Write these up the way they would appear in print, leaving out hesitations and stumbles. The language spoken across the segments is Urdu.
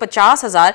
50,000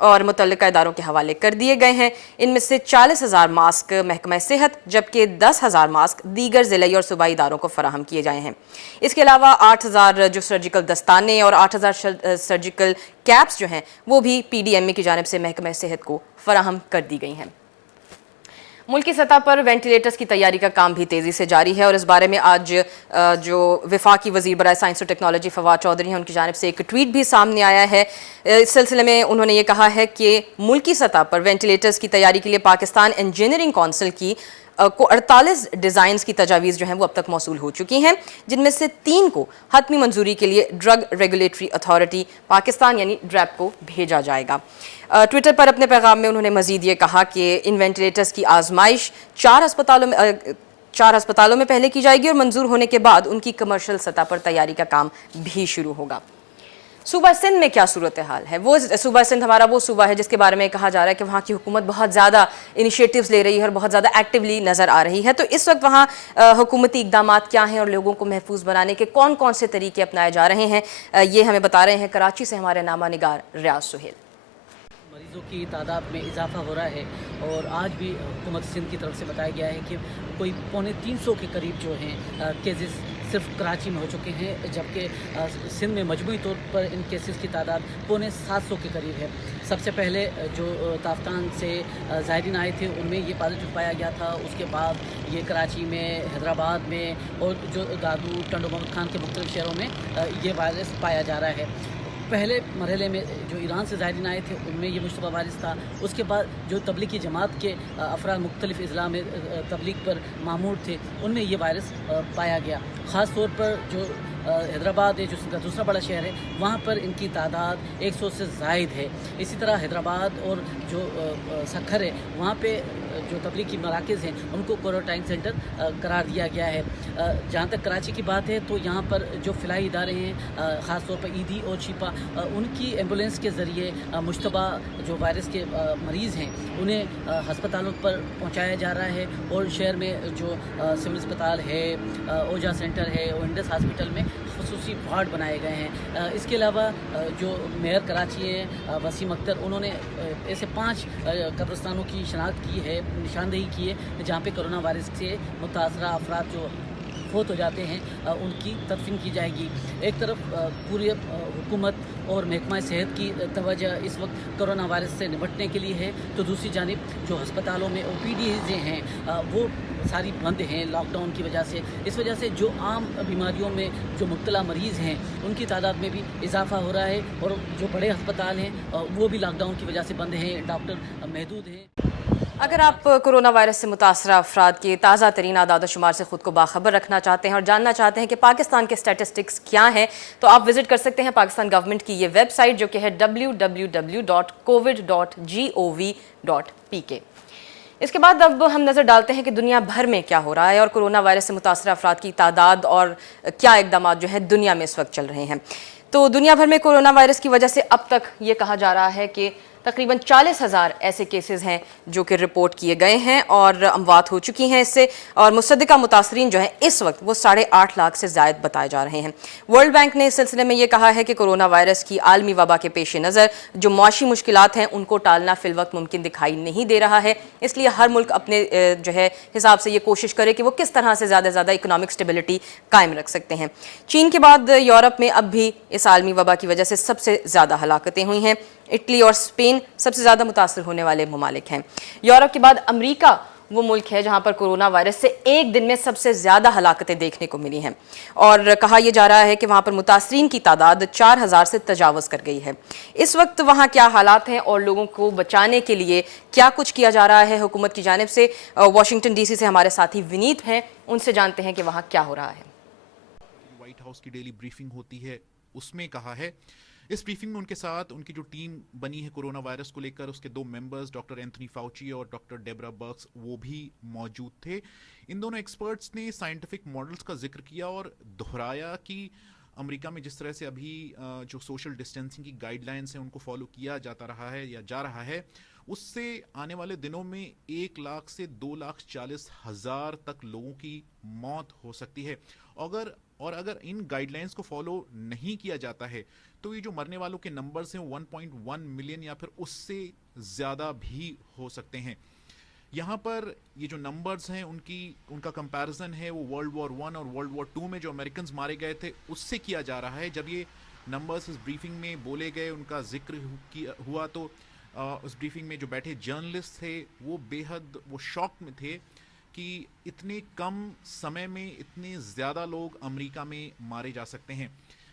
اور متعلقہ اداروں کے حوالے کر دیے گئے ہیں۔ ان میں سے 40,000 ماسک محکمہ صحت جبکہ 10,000 ماسک دیگر ضلعی اور صوبائی اداروں کو فراہم کیے جائے ہیں۔ اس کے علاوہ 8,000 جو سرجیکل دستانے اور 8,000 سرجیکل کیپس جو ہیں وہ بھی پی ڈی ایم اے کی جانب سے محکمہ صحت کو فراہم کر دی گئی ہیں۔ ملکی سطح پر وینٹیلیٹرز کی تیاری کا کام بھی تیزی سے جاری ہے اور اس بارے میں آج جو وفاقی وزیر برائے سائنس اور ٹیکنالوجی فواد چودھری ہیں ان کی جانب سے ایک ٹویٹ بھی سامنے آیا ہے۔ اس سلسلے میں انہوں نے یہ کہا ہے کہ ملکی سطح پر وینٹیلیٹرز کی تیاری کے لیے پاکستان انجینئرنگ کونسل کی کو 48 ڈیزائنز کی تجاویز جو ہیں وہ اب تک موصول ہو چکی ہیں، جن میں سے 3 کو حتمی منظوری کے لیے ڈرگ ریگولیٹری اتھارٹی پاکستان یعنی ڈریپ کو بھیجا جائے گا۔ ٹویٹر پر اپنے پیغام میں انہوں نے مزید یہ کہا کہ ان وینٹیلیٹرز کی آزمائش 4 ہسپتالوں میں پہلے کی جائے گی اور منظور ہونے کے بعد ان کی کمرشل سطح پر تیاری کا کام بھی شروع ہوگا۔ صوبہ سندھ میں کیا صورتحال ہے؟ وہ صوبہ سندھ ہمارا وہ صوبہ ہے جس کے بارے میں کہا جا رہا ہے کہ وہاں کی حکومت بہت زیادہ انیشیٹیوز لے رہی ہے اور بہت زیادہ ایکٹیولی نظر آ رہی ہے۔ تو اس وقت وہاں حکومتی اقدامات کیا ہیں اور لوگوں کو محفوظ بنانے کے کون کون سے طریقے اپنائے جا رہے ہیں، یہ ہمیں بتا رہے ہیں کراچی سے ہمارے نامہ نگار ریاض سہیل۔ مریضوں کی تعداد میں اضافہ ہو رہا ہے اور آج بھی حکومت سندھ کی طرف سے بتایا گیا ہے کہ کوئی 350 کے قریب جو ہیں کیسز صرف کراچی میں ہو چکے ہیں، جبکہ سندھ میں مجموعی طور پر ان کیسز کی تعداد 750 کے قریب ہے۔ سب سے پہلے جو تافتان سے زائرین آئے تھے ان میں یہ پازیٹیو پایا گیا تھا، اس کے بعد یہ کراچی میں، حیدرآباد میں اور جو دادو ٹنڈو محمد خان کے مختلف شہروں میں یہ وائرس پایا جا رہا ہے۔ پہلے مرحلے میں جو ایران سے زائرین آئے تھے ان میں یہ مشتبہ وائرس تھا، اس کے بعد جو تبلیغی جماعت کے افراد مختلف اضلاع میں تبلیغ پر مامور تھے ان میں یہ وائرس پایا گیا۔ خاص طور پر جو حیدرآباد ہے جو سندھ کا دوسرا بڑا شہر ہے وہاں پر ان کی تعداد 100 سے زائد ہے۔ اسی طرح حیدرآباد اور جو سکھر ہے وہاں پہ جو تبلیغی مراکز ہیں ان کو کوارنٹائن سینٹر قرار دیا گیا ہے۔ جہاں تک کراچی کی بات ہے تو یہاں پر جو فلاحی ادارے ہیں خاص طور پر ایدھی اور شفا ان کی ایمبولینس کے ذریعے مشتبہ جو وائرس کے مریض ہیں انہیں ہسپتالوں پر پہنچایا جا رہا ہے اور شہر میں جو سول اسپتال ہے، اوجا سینٹر ہے اور انڈس ہاسپٹل میں خصوصی وارڈ بنائے گئے ہیں۔ اس کے علاوہ جو میئر کراچی ہے وسیم اختر انہوں نے ایسے 5 قبرستانوں کی شناخت کی ہے، نشاندہی کی ہے جہاں پہ کرونا وائرس سے متاثرہ افراد جو فوت ہو جاتے ہیں ان کی تدفین کی جائے گی۔ ایک طرف پوری حکومت اور محکمہ صحت کی توجہ اس وقت کرونا وائرس سے نمٹنے کے لیے ہے، تو دوسری جانب جو ہسپتالوں میں او پی ڈیز ہیں وہ ساری بند ہیں لاک ڈاؤن کی وجہ سے۔ اس وجہ سے جو عام بیماریوں میں جو مبتلا مریض ہیں ان کی تعداد میں بھی اضافہ ہو رہا ہے اور جو بڑے ہسپتال ہیں وہ بھی لاک ڈاؤن کی وجہ سے بند ہیں، ڈاکٹر محدود ہیں۔ اگر آپ کرونا وائرس سے متاثرہ افراد کے تازہ ترین اعداد و شمار سے خود کو باخبر رکھنا چاہتے ہیں اور جاننا چاہتے ہیں کہ پاکستان کے اسٹیٹسٹکس کیا ہیں تو آپ وزٹ کر سکتے ہیں پاکستان گورنمنٹ کی یہ ویب سائٹ جو کہ ہے www.covid.gov.pk۔ اس کے بعد اب ہم نظر ڈالتے ہیں کہ دنیا بھر میں کیا ہو رہا ہے اور کرونا وائرس سے متاثرہ افراد کی تعداد اور کیا اقدامات جو ہیں دنیا میں اس وقت چل رہے ہیں۔ تو دنیا بھر میں کرونا وائرس کی وجہ سے اب تک یہ کہا جا رہا ہے کہ تقریباً 40,000 ایسے کیسز ہیں جو کہ رپورٹ کیے گئے ہیں اور اموات ہو چکی ہیں اس سے، اور مصدقہ متاثرین جو ہیں اس وقت وہ 8.5 لاکھ سے زائد بتائے جا رہے ہیں۔ ورلڈ بینک نے اس سلسلے میں یہ کہا ہے کہ کرونا وائرس کی عالمی وبا کے پیش نظر جو معاشی مشکلات ہیں ان کو ٹالنا فی الوقت ممکن دکھائی نہیں دے رہا ہے، اس لیے ہر ملک اپنے جو ہے حساب سے یہ کوشش کرے کہ وہ کس طرح سے زیادہ زیادہ اکنامک سٹیبلٹی قائم رکھ سکتے ہیں۔ چین کے بعد یورپ میں اب بھی اس عالمی وبا کی وجہ سے سب سے زیادہ ہلاکتیں ہوئی ہیں۔ اٹلی اور اسپین سب سے زیادہ متاثر ہونے والے ممالک ہیں۔ یورپ کے بعد امریکہ وہ ملک ہے جہاں پر کرونا وائرس سے ایک دن میں سب سے زیادہ ہلاکتیں دیکھنے کو ملی ہیں اور کہا یہ جا رہا ہے کہ وہاں پر متاثرین کی تعداد 4,000 سے تجاوز کر گئی ہے۔ اس وقت وہاں کیا حالات ہیں اور لوگوں کو بچانے کے لیے کیا کچھ کیا جا رہا ہے حکومت کی جانب سے، واشنگٹن ڈی سی سے ہمارے ساتھی ونیت ہیں، ان سے جانتے ہیں کہ وہاں کیا ہو رہا ہے۔ وائٹ ہاؤس کی ڈیلی بریفنگ ہوتی ہے، اس میں کہا ہے، اس بریفنگ میں ان کے ساتھ ان کی جو ٹیم بنی ہے کرونا وائرس کو لے کر اس کے 2 ممبرز ڈاکٹر اینتھنی فاؤچی اور ڈاکٹر ڈیبرا برکس وہ بھی موجود تھے۔ ان دونوں ایکسپرٹس نے سائنٹیفک ماڈلز کا ذکر کیا اور دہرایا کہ امریکہ میں جس طرح سے ابھی جو سوشل ڈسٹینسنگ کی گائیڈ لائنس ہیں ان کو فالو کیا جاتا رہا ہے یا جا رہا ہے، اس سے آنے والے دنوں میں 1 لاکھ سے 2,40,000 تک لوگوں کی موت ہو سکتی ہے۔ اگر اور اگر ان گائیڈ لائنس کو فالو نہیں کیا جاتا ہے تو یہ جو مرنے والوں کے نمبرز ہیں 1.1 ملین یا پھر اس سے زیادہ بھی ہو سکتے ہیں. یہاں پر یہ جو نمبرز ہیں ان کا کمپیرزن ہے وہ ورلڈ وار 1 اور ورلڈ وار 2 میں جو امریکنز مارے گئے تھے اس سے کیا جا رہا ہے. جب یہ نمبرز اس بریفنگ میں بولے گئے, ان کا ذکر ہوا, تو اس بریفنگ میں جو بیٹھے جرنلسٹ تھے وہ بے حد وہ شاک میں تھے کہ اتنے کم سمے میں اتنے زیادہ لوگ امریکہ میں مارے جا سکتے ہیں.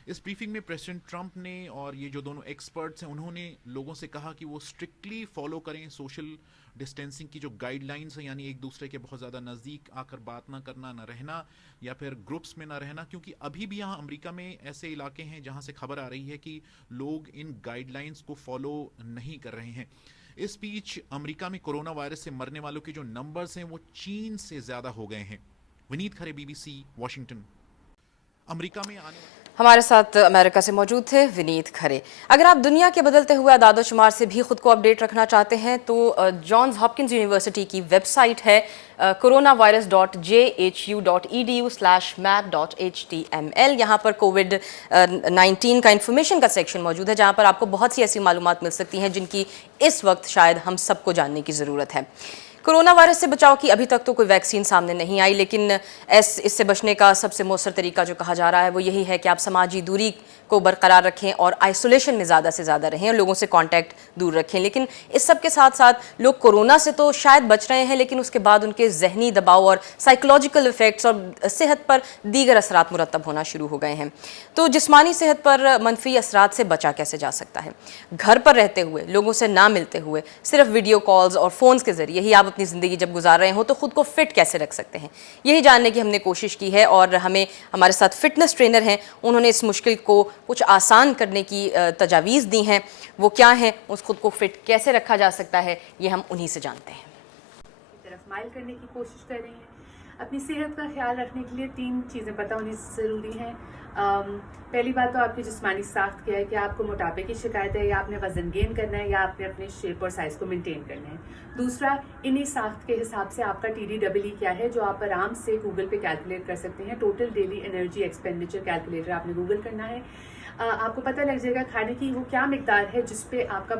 اس بریفنگ میں پریزیڈنٹ ٹرمپ نے اور یہ جو دونوں ایکسپرٹس ہیں انہوں نے لوگوں سے کہا کہ وہ اسٹرکٹلی فالو کریں سوشل ڈسٹینسنگ کی جو گائیڈ لائنس ہیں, یعنی ایک دوسرے کے بہت زیادہ نزدیک آ کر بات نہ کرنا, نہ رہنا, یا پھر گروپس میں نہ رہنا, کیونکہ ابھی بھی یہاں امریکہ میں ایسے علاقے ہیں جہاں سے خبر آ رہی ہے کہ لوگ ان گائیڈ لائنس کو فالو نہیں کر رہے ہیں. اس بیچ امریکہ میں کرونا وائرس سے مرنے والوں کے جو نمبرز ہیں وہ چین سے زیادہ ہو گئے ہیں. ونیت کھرے, BBC واشنگٹن. امریکہ میں آنے ہمارے ساتھ امریکہ سے موجود تھے ونیت کھرے. اگر آپ دنیا کے بدلتے ہوئے اعداد و شمار سے بھی خود کو اپڈیٹ رکھنا چاہتے ہیں تو جانز ہاپکنز یونیورسٹی کی ویب سائٹ ہے coronavirus.jhu.edu/map.html. یہاں پر COVID-19 کا انفارمیشن کا سیکشن موجود ہے جہاں پر آپ کو بہت سی ایسی معلومات مل سکتی ہیں جن کی اس وقت شاید ہم سب کو جاننے کی ضرورت ہے. کرونا وائرس سے بچاؤ کی ابھی تک تو کوئی ویکسین سامنے نہیں آئی, لیکن اس سے بچنے کا سب سے مؤثر طریقہ جو کہا جا رہا ہے وہ یہی ہے کہ آپ سماجی دوری کو برقرار رکھیں اور آئسولیشن میں زیادہ سے زیادہ رہیں اور لوگوں سے کانٹیکٹ دور رکھیں. لیکن اس سب کے ساتھ ساتھ لوگ کورونا سے تو شاید بچ رہے ہیں, لیکن اس کے بعد ان کے ذہنی دباؤ اور سائیکولوجیکل ایفیکٹس اور صحت پر دیگر اثرات مرتب ہونا شروع ہو گئے ہیں. تو جسمانی صحت پر منفی اثرات سے بچا کیسے جا سکتا ہے؟ گھر پر رہتے ہوئے, لوگوں سے نہ ملتے ہوئے, صرف ویڈیو کالز اور فونز کے ذریعے ہی آپ اپنی زندگی جب گزار رہے ہوں تو خود کو فٹ کیسے رکھ سکتے ہیں, یہی جاننے کی ہم نے کوشش کی ہے. اور ہمارے ساتھ فٹنس ٹرینر ہیں, انہوں نے اس مشکل کو کچھ آسان کرنے کی تجاویز دی ہیں. وہ کیا ہیں, اس خود کو فٹ کیسے رکھا جا سکتا ہے, یہ ہم انہی سے جانتے ہیں. طرف مائل کرنے کی کوشش کر رہی ہیں. اپنی صحت کا خیال رکھنے کے لیے 3 چیزیں پتہ ہونی ضروری ہیں. پہلی بات تو آپ کی جسمانی ساخت کیا ہے, کہ آپ کو موٹاپے کی شکایت ہے, یا آپ نے وزن گین کرنا ہے, یا آپ نے اپنے شیپ اور سائز کو مینٹین کرنا ہے. دوسرا, انہی ساخت کے حساب سے آپ کا TDEE کیا ہے, جو آپ آرام سے گوگل پہ کیلکولیٹ کر سکتے ہیں. Total daily energy expenditure calculator آپ نے گوگل کرنا ہے. آپ کو پتہ لگ جائے گا کھانے کی وہ کیا مقدار ہے جس پہ آپ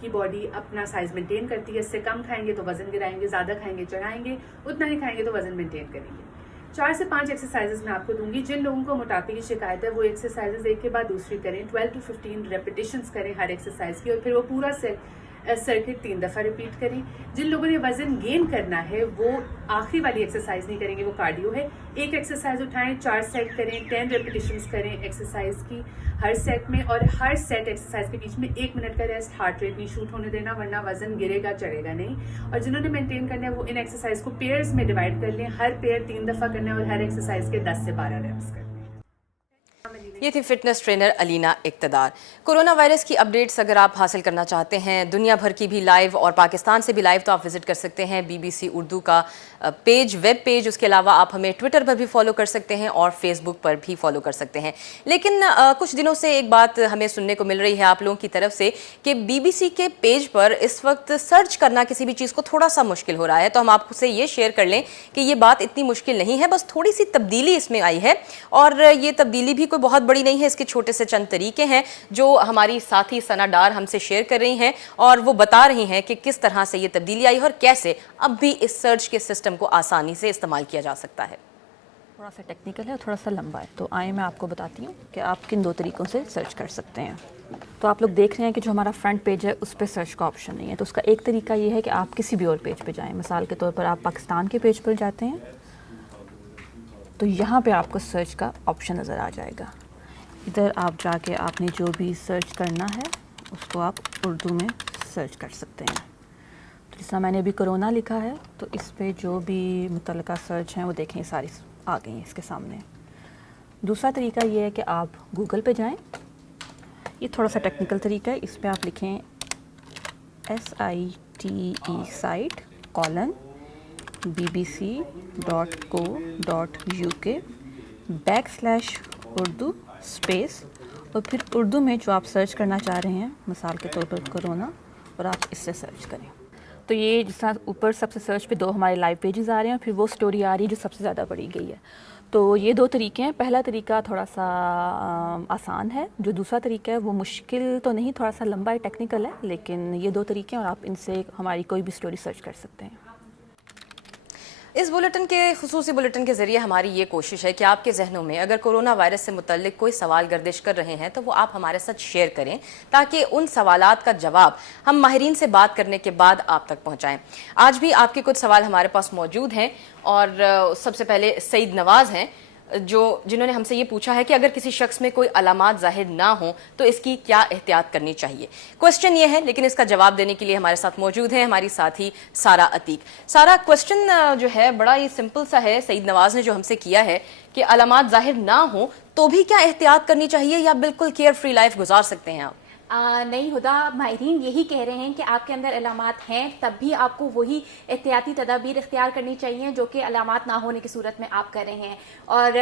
کی باڈی اپنا سائز مینٹین کرتی ہے. اس سے کم کھائیں گے تو وزن گرائیں گے, زیادہ کھائیں گے چڑھائیں گے, اتنا ہی کھائیں گے تو وزن مینٹین کریں گے. 4 سے 5 ایکسرسائزز میں آپ کو دوں گی. جن لوگوں کو موٹاپے کی شکایت ہے وہ ایکسرسائزز ایک کے بعد دوسری کریں. 12 to 15 ریپیٹیشنز کریں ہر ایکسرسائز کی, اور پھر وہ پورا سرکٹ 3 دفعہ ریپیٹ کریں. جن لوگوں نے وزن گین کرنا ہے وہ آخری والی ایکسرسائز نہیں کریں گے, وہ کارڈیو ہے. ایک ایکسرسائز اٹھائیں, 4 سیٹ کریں, 10 ریپیٹیشنز کریں ایکسرسائز کی ہر سیٹ میں, اور ہر سیٹ ایکسرسائز کے بیچ میں 1 منٹ کا ریسٹ. ہارٹ ریٹ نہیں شوٹ ہونے دینا, ورنہ وزن گرے گا, چڑھے گا نہیں. اور جنہوں نے مینٹین کرنا ہے وہ ان ایکسرسائز کو پیئرز میں ڈیوائڈ کر لیں. ہر پیئر 3 دفعہ کرنا ہے, اور ہر ایکسرسائز کے 10 سے 12 ریپس کرنا ہے. یہ تھی فٹنس ٹرینر علینا اقتدار. کورونا وائرس کی اپڈیٹس اگر آپ حاصل کرنا چاہتے ہیں, دنیا بھر کی بھی لائیو اور پاکستان سے بھی لائیو, تو آپ وزٹ کر سکتے ہیں BBC اردو کا پیج, ویب پیج. اس کے علاوہ آپ ہمیں ٹویٹر پر بھی فالو کر سکتے ہیں اور فیس بک پر بھی فالو کر سکتے ہیں. لیکن کچھ دنوں سے ایک بات ہمیں سننے کو مل رہی ہے آپ لوگوں کی طرف سے کہ BBC کے پیج پر اس وقت سرچ کرنا کسی بھی چیز کو تھوڑا سا مشکل ہو رہا ہے. تو ہم آپ سے یہ شیئر کر لیں کہ یہ بات اتنی مشکل نہیں ہے, بس تھوڑی سی تبدیلی اس میں آئی ہے, اور یہ تبدیلی بھی کوئی بہت بڑی نہیں ہے. اس کے چھوٹے سے چند طریقے ہیں جو ہماری ساتھی ثنا ڈار ہم سے شیئر کر رہی ہیں, اور وہ بتا رہی ہیں کہ کس طرح سے یہ تبدیلی آئی اور کیسے اب بھی اس سرچ کے سسٹم کو آسانی سے استعمال کیا جا سکتا ہے. تھوڑا سا ٹیکنیکل ہے اور تھوڑا سا لمبا ہے, تو آئیں میں آپ کو بتاتی ہوں کہ آپ کن 2 طریقوں سے سرچ کر سکتے ہیں. تو آپ لوگ دیکھ رہے ہیں کہ جو ہمارا فرنٹ پیج ہے اس پہ سرچ کا آپشن نہیں ہے. تو اس کا ایک طریقہ یہ ہے کہ آپ کسی بھی اور پیج پہ جائیں. مثال کے طور پر آپ پاکستان کے پیج پر جاتے ہیں تو یہاں پہ آپ کو سرچ کا آپشن نظر آ جائے گا. ادھر آپ جا کے آپ نے جو بھی سرچ کرنا ہے اس کو آپ اردو میں سرچ کر سکتے ہیں. تو جس طرح میں نے ابھی کرونا لکھا ہے تو اس پہ جو بھی متعلقہ سرچ ہیں وہ دیکھیں ساری آ گئی ہیں اس کے سامنے. دوسرا طریقہ یہ ہے کہ آپ گوگل پہ جائیں. یہ تھوڑا سا ٹیکنیکل طریقہ ہے. اس پہ آپ لکھیں SITE bbc.co.uk/Urdu اسپیس, اور پھر اردو میں جو آپ سرچ کرنا چاہ رہے ہیں, مثال کے طور پر کرونا, اور آپ اس سے سرچ کریں. تو یہ جس طرح اوپر سب سے سرچ پہ 2 ہمارے لائیو پیجز آ رہے ہیں, اور پھر وہ سٹوری آ رہی ہے جو سب سے زیادہ پڑھی گئی ہے. تو یہ دو طریقے ہیں. پہلا طریقہ تھوڑا سا آسان ہے, جو دوسرا طریقہ ہے وہ مشکل تو نہیں, تھوڑا سا لمبا ہے, ٹیکنیکل ہے, لیکن یہ دو طریقے ہیں اور آپ ان سے ہماری کوئی بھی سٹوری سرچ کر سکتے ہیں. اس بلیٹن کے خصوصی بلیٹن کے ذریعے ہماری یہ کوشش ہے کہ آپ کے ذہنوں میں اگر کرونا وائرس سے متعلق کوئی سوال گردش کر رہے ہیں تو وہ آپ ہمارے ساتھ شیئر کریں تاکہ ان سوالات کا جواب ہم ماہرین سے بات کرنے کے بعد آپ تک پہنچائیں. آج بھی آپ کے کچھ سوال ہمارے پاس موجود ہیں اور سب سے پہلے سعید نواز ہیں جنہوں نے ہم سے یہ پوچھا ہے کہ اگر کسی شخص میں کوئی علامات ظاہر نہ ہوں تو اس کی کیا احتیاط کرنی چاہیے. کوسچن یہ ہے, لیکن اس کا جواب دینے کے لیے ہمارے ساتھ موجود ہیں ہماری ساتھی سارا عتیق. سارا, کوسچن جو ہے بڑا ہی سمپل سا ہے, سعید نواز نے جو ہم سے کیا ہے کہ علامات ظاہر نہ ہوں تو بھی کیا احتیاط کرنی چاہیے یا بالکل کیئر فری لائف گزار سکتے ہیں آپ؟ نہیں ہدا, ماہرین یہی کہہ رہے ہیں کہ آپ کے اندر علامات ہیں تب بھی آپ کو وہی احتیاطی تدابیر اختیار کرنی چاہیے جو کہ علامات نہ ہونے کی صورت میں آپ کر رہے ہیں, اور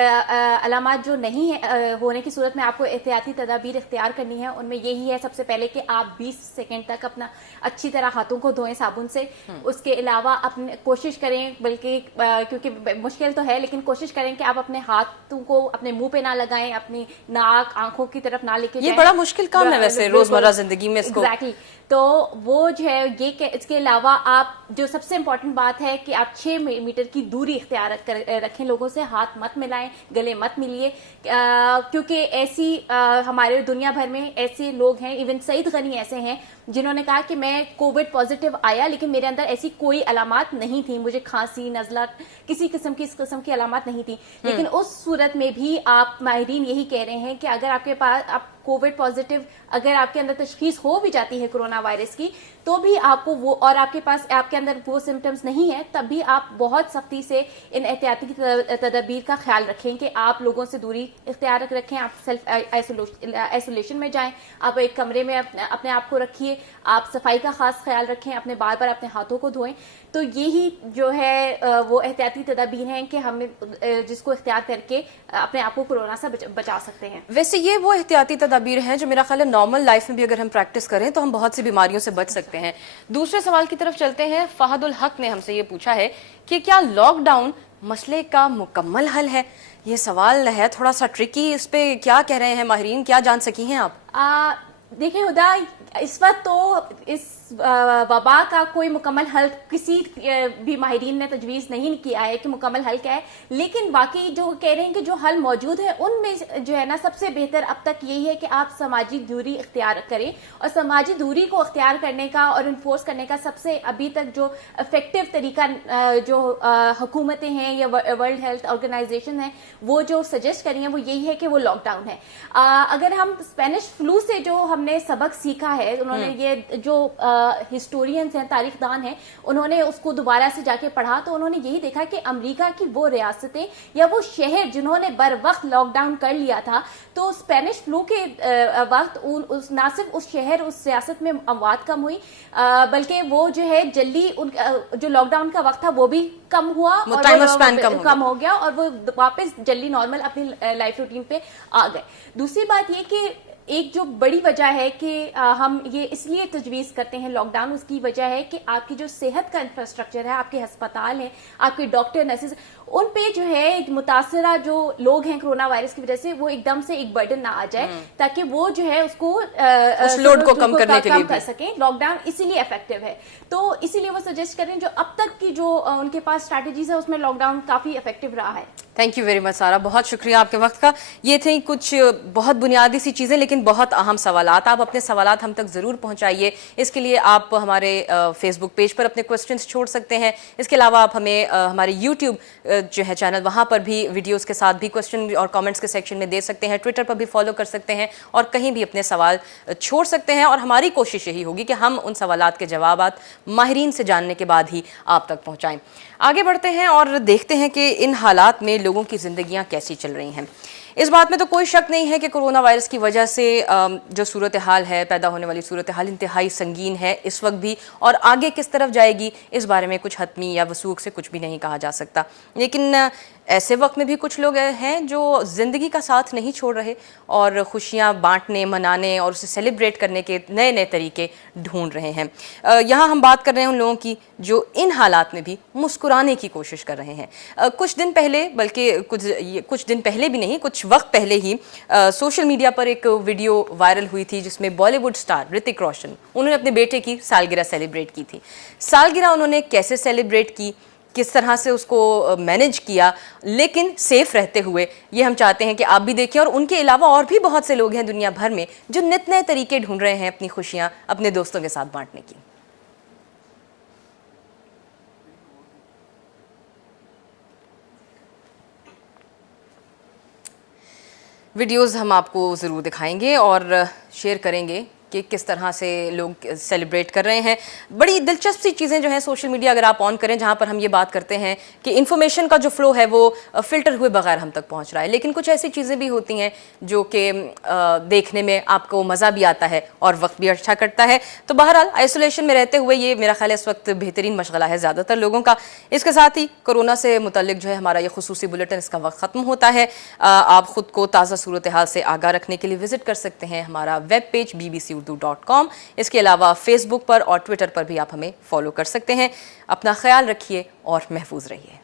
علامات جو نہیں ہونے کی صورت میں آپ کو احتیاطی تدابیر اختیار کرنی ہے ان میں یہی ہے سب سے پہلے کہ آپ 20 سیکنڈ تک اپنا اچھی طرح ہاتھوں کو دھوئیں صابن سے. اس کے علاوہ اپنے کوشش کریں, بلکہ کیونکہ مشکل تو ہے لیکن کوشش کریں کہ آپ اپنے ہاتھوں کو اپنے منہ پہ نہ لگائیں, اپنی ناک آنکھوں کی طرف نہ لے کے جائیں. یہ بڑا مشکل کام ہے ویسے روزمرہ زندگی میں اس کو. ایگزیکٹلی. تو وہ جو ہے یہ کہ اس کے علاوہ آپ جو سب سے امپورٹنٹ بات ہے کہ آپ 6 میٹر کی دوری اختیار رکھیں, لوگوں سے ہاتھ مت ملائیں, گلے مت ملیے, کیونکہ ایسی ہمارے دنیا بھر میں ایسے لوگ ہیں, ایون سعید غنی ایسے ہیں جنہوں نے کہا کہ میں کووڈ پازیٹیو آیا لیکن میرے اندر ایسی کوئی علامات نہیں تھی, مجھے کھانسی نزلہ کسی قسم کی علامات نہیں تھی. لیکن اس صورت میں بھی آپ ماہرین یہی کہہ رہے ہیں کہ اگر آپ کے پاس آپ کووڈ پازیٹیو اگر آپ کے اندر تشخیص ہو بھی جاتی ہے کرونا وائرس کی تو بھی آپ کو وہ, اور آپ کے پاس آپ کے اندر وہ سمٹمز نہیں ہیں, تب بھی آپ بہت سختی سے ان احتیاطی تدابیر کا خیال رکھیں کہ آپ لوگوں سے دوری اختیار رکھیں, آپ سیلف آئسولیشن میں جائیں, آپ ایک کمرے میں اپنے آپ کو رکھیے, آپ صفائی کا خاص خیال رکھیں, اپنے بار بار اپنے ہاتھوں کو دھوئیں. تو یہی جو ہے وہ احتیاطی تدابیر ہیں کہ ہم جس کو اختیار کر کے اپنے آپ کو کورونا سے بچا سکتے ہیں. ویسے یہ وہ احتیاطی تدابیر ہیں جو میرا خیال ہے نارمل لائف میں بھی اگر ہم پریکٹس کریں تو ہم بہت سی بیماریوں سے بچ سکتے ہیں. دوسرے سوال کی طرف چلتے ہیں. فہد الحق نے ہم سے یہ پوچھا ہے کہ کیا لاک ڈاؤن مسئلے کا مکمل حل ہے؟ یہ سوال ہے تھوڑا سا ٹرکی, اس پہ کیا کہہ رہے ہیں ماہرین, کیا جان سکی ہیں آپ؟ دیکھیں ہدا, اس وقت تو اس وبا کا کوئی مکمل حل کسی بھی ماہرین نے تجویز نہیں کیا ہے کہ مکمل حل کیا ہے, لیکن باقی جو کہہ رہے ہیں کہ جو حل موجود ہے ان میں جو ہے نا سب سے بہتر اب تک یہی ہے کہ آپ سماجی دوری اختیار کریں, اور سماجی دوری کو اختیار کرنے کا اور انفورس کرنے کا سب سے ابھی تک جو افیکٹو طریقہ جو حکومتیں ہیں یا ورلڈ ہیلتھ آرگنائزیشن ہیں وہ جو سجیسٹ کری ہیں وہ یہی ہے کہ وہ لاک ڈاؤن ہے. اگر ہم اسپینش فلو سے جو ہم نے سبق سیکھا ہے, انہوں نے یہ جو ہسٹورینز ہیں, تاریخ دان ہیں, انہوں نے اس کو دوبارہ سے جا کے پڑھا تو انہوں نے یہی دیکھا کہ امریکہ کی وہ ریاستیں یا وہ شہر جنہوں نے بر وقت لاک ڈاؤن کر لیا تھا تو اسپینش فلو کے وقت نہ صرف اس شہر اس ریاست میں اموات کم ہوئی بلکہ وہ جو ہے جلدی جو لاک ڈاؤن کا وقت تھا وہ بھی کم ہوا اور کم ہو گیا اور وہ واپس جلدی نارمل اپنی لائف روٹین پہ آ گئے. دوسری بات یہ کہ ایک جو بڑی وجہ ہے کہ ہم یہ اس لیے تجویز کرتے ہیں لاک ڈاؤن, اس کی وجہ ہے کہ آپ کی جو صحت کا انفراسٹرکچر ہے, آپ کے ہسپتال ہیں, آپ کے ڈاکٹر نرسز, ان پہ جو ہے متاثرہ جو لوگ ہیں کرونا وائرس کی وجہ سے وہ ایک دم سے ایک برڈن نہ آ جائے تاکہ وہ جو ہے اس کو اس لوڈ کو کم کرنے کے لیے کر سکیں. لاک ڈاؤن اسی لیے افیکٹو ہے, تو اسی لیے وہ سجیسٹ کریں جو اب تک کی جو ان کے پاس اسٹریٹجیز ہے اس میں لاک ڈاؤن کافی افیکٹو رہا ہے. تھینک یو ویری مچ سارا, بہت شکریہ آپ کے وقت کا. یہ تھیں کچھ بہت بنیادی سی چیزیں لیکن بہت اہم سوالات. آپ اپنے سوالات ہم تک ضرور پہنچائیے. اس کے لیے آپ ہمارے فیس بک پیج پر اپنے کوسچنز چھوڑ سکتے ہیں. اس کے علاوہ آپ ہمیں ہمارے یوٹیوب جو ہے چینل, وہاں پر بھی ویڈیوز کے ساتھ بھی کوسچن اور کامنٹس کے سیکشن میں دے سکتے ہیں. ٹویٹر پر بھی فالو کر سکتے ہیں اور کہیں بھی اپنے سوال چھوڑ سکتے ہیں, اور ہماری کوشش یہی ہوگی کہ ہم ان سوالات کے جوابات ماہرین سے جاننے کے بعد ہی آپ تک پہنچائیں. آگے بڑھتے ہیں اور دیکھتے ہیں کہ ان حالات میں لوگوں کی زندگیاں کیسی چل رہی ہیں. اس بات میں تو کوئی شک نہیں ہے کہ کرونا وائرس کی وجہ سے جو صورتحال ہے، پیدا ہونے والی صورتحال انتہائی سنگین ہے اس وقت بھی، اور آگے کس طرف جائے گی اس بارے میں کچھ حتمی یا وثوق سے کچھ بھی نہیں کہا جا سکتا. لیکن ایسے وقت میں بھی کچھ لوگ ہیں جو زندگی کا ساتھ نہیں چھوڑ رہے اور خوشیاں بانٹنے، منانے اور اسے سیلیبریٹ کرنے کے نئے نئے طریقے ڈھونڈ رہے ہیں. یہاں ہم بات کر رہے ہیں ان لوگوں کی جو ان حالات میں بھی مسکرانے کی کوشش کر رہے ہیں. کچھ دن پہلے، بلکہ کچھ دن پہلے بھی نہیں، کچھ وقت پہلے ہی سوشل میڈیا پر ایک ویڈیو وائرل ہوئی تھی جس میں بالی ووڈ سٹار رتک روشن، انہوں نے اپنے بیٹے کی سالگرہ سیلیبریٹ کی تھی. سالگرہ انہوں نے کیسے سیلیبریٹ کی، کس طرح سے اس کو مینج کیا، لیکن سیف رہتے ہوئے، یہ ہم چاہتے ہیں کہ آپ بھی دیکھیں. اور ان کے علاوہ اور بھی بہت سے لوگ ہیں دنیا بھر میں جو نت نئے طریقے ڈھونڈ رہے ہیں اپنی خوشیاں اپنے دوستوں کے ساتھ بانٹنے کی. ویڈیوز ہم آپ کو ضرور دکھائیں گے اور شیئر کریں گے کہ کس طرح سے لوگ سیلیبریٹ کر رہے ہیں. بڑی دلچسپ سی چیزیں جو ہیں سوشل میڈیا اگر آپ آن کریں، جہاں پر ہم یہ بات کرتے ہیں کہ انفارمیشن کا جو فلو ہے وہ فلٹر ہوئے بغیر ہم تک پہنچ رہا ہے، لیکن کچھ ایسی چیزیں بھی ہوتی ہیں جو کہ دیکھنے میں آپ کو مزہ بھی آتا ہے اور وقت بھی اچھا کرتا ہے. تو بہرحال آئسولیشن میں رہتے ہوئے یہ میرا خیال ہے اس وقت بہترین مشغلہ ہے زیادہ تر لوگوں کا. اس کے ساتھ ہی کورونا سے متعلق جو ہے ہمارا یہ خصوصی بلیٹن، اس کا وقت ختم ہوتا ہے. آپ خود کو تازہ صورتحال سے آگاہ رکھنے کے لیے وزٹ کر سکتے ہیں ہمارا ویب پیج bbcurdu.com. اس کے علاوہ فیس بک پر اور ٹویٹر پر بھی آپ ہمیں فالو کر سکتے ہیں. اپنا خیال رکھیے اور محفوظ رہیے.